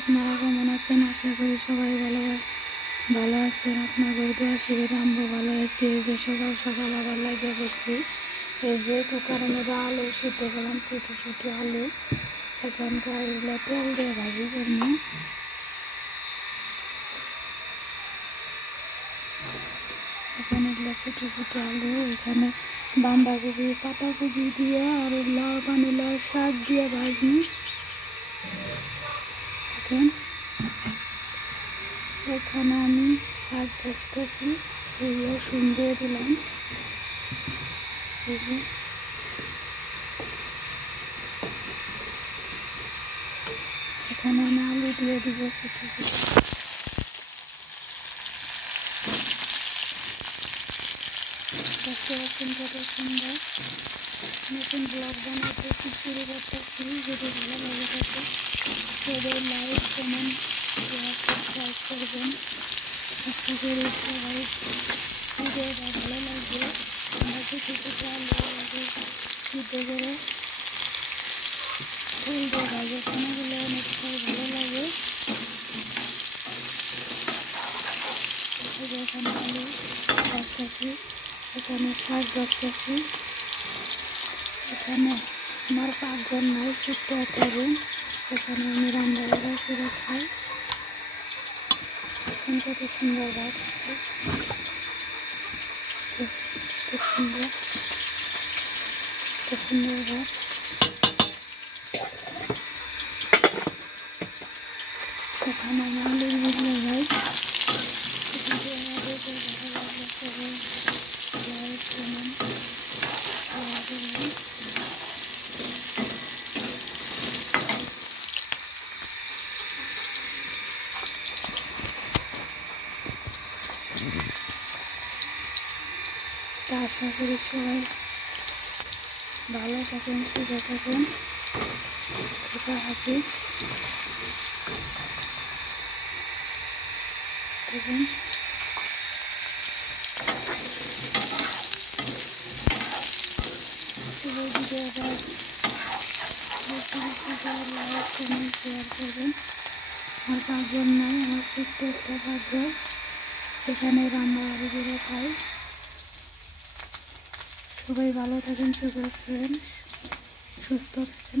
আপনারা কেমন আছেন? আশা করি সবাই ভালো আছেন। আপনাদের দোয়া আশীর্বাদে আমরা ভালো আছি। এই যে সকাল সকাল আবার লাগিয়ে পড়ছি। এই যে কুকারের মধ্যে আলু সিদ্ধ করলাম, ছোটো ছোটো আলু। এখানকার এগুলো তেল দিয়ে ভাজি করবো। এখানে এগুলো ছোটো ছোটো আলু, এখানে বাঁধাকপি পাতাকপি দিয়ে আর লাউ পানিলাউ শাক দিয়ে ভাজি। এখানে আমি শাক ভাজতেছি, এই রসুন দিয়ে দিলাম। এখানে আমি আলু দিয়ে দিব ছোটো ছোটো। দেখতে পাচ্ছেন কত সুন্দর। নতুন ব্লগ বানাতে শুরু করতেছি। যদি ভালো লাগে থাকে সবাই লাইক কমেন্ট সাবস্ক্রাইব করবেন। আশা করি সবাই ভিডিওটা ভালো লাগবে। আমরা ছোটো ছোটো আলু সিদ্ধ করে ফুল দিয়ে ভাজে খানাগুলো অনেকটাই ভালো লাগে। এখানে আলু বাছতেছি, এখানে শাক বাছতেছি। এখানে আমার পাকঘর নাই, ছোট্ট একটা রুম। এখানে আমি রান্না বান্না করে খাই। কত সুন্দর ভাত, কত সুন্দর ভাত। এখানে আমি আলুর ভিডিও ভাই। আশা করি সবাই ভালো থাকেন, সুস্থ থাকেন। খোদা হাফেজ। ভিডিওটা লাইক কমেন্ট শেয়ার করবেন। আমার পাঁচজন নাই, আমার ছোট্ট একটা পাঁচজন। এখানে রান্না বাড়ি করে খাই। সবাই ভালো থাকেন, সুস্থ থাকেন, সুস্থ থাকেন।